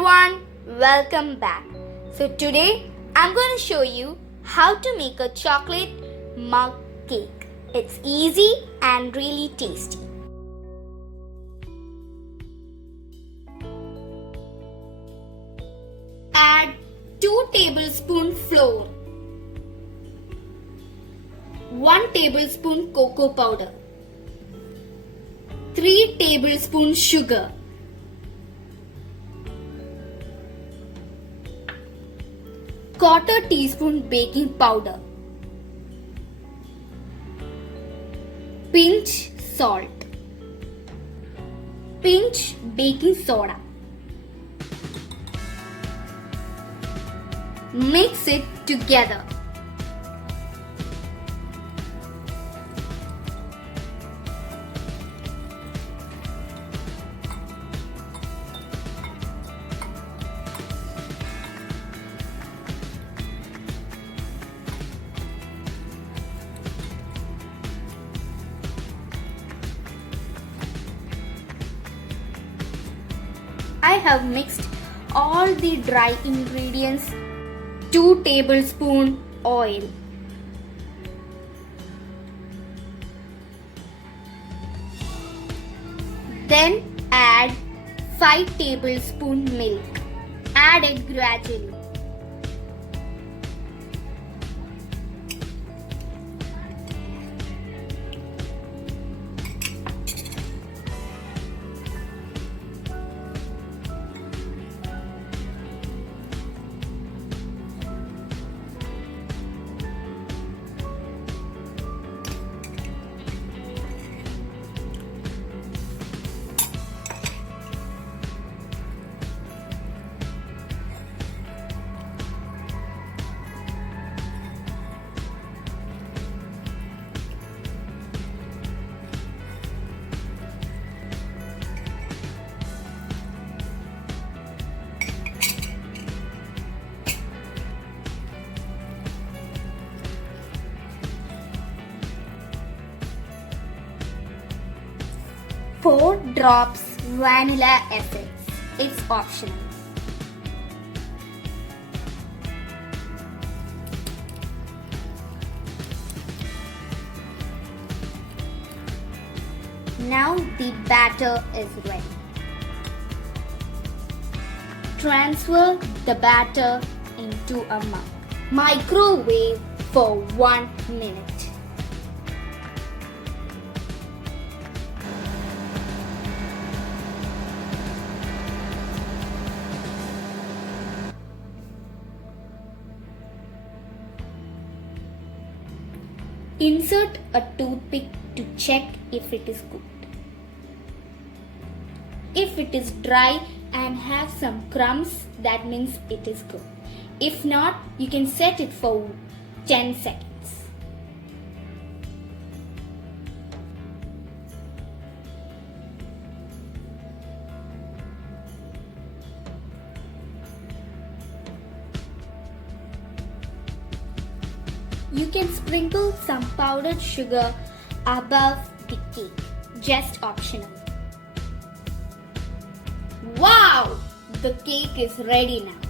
everyone, welcome back. So today I'm going to show you how to make a chocolate mug cake. It's easy and really tasty. Add 2 tablespoons flour, 1 tablespoon cocoa powder, 3 tablespoons sugar, 1/4 teaspoon baking powder, pinch salt, pinch baking soda. Mix it together. I have mixed all the dry ingredients. 2 tablespoons oil, then add 5 tablespoons milk. Add it gradually. Four drops vanilla essence. It's optional. Now the batter is ready. Transfer the batter into a mug. Microwave for 1 minute. Insert a toothpick to check if it is cooked. If it is dry and have some crumbs, that means it is cooked. If not, you can set it for 10 seconds. You can sprinkle some powdered sugar above the cake, just optional. Wow! The cake is ready now.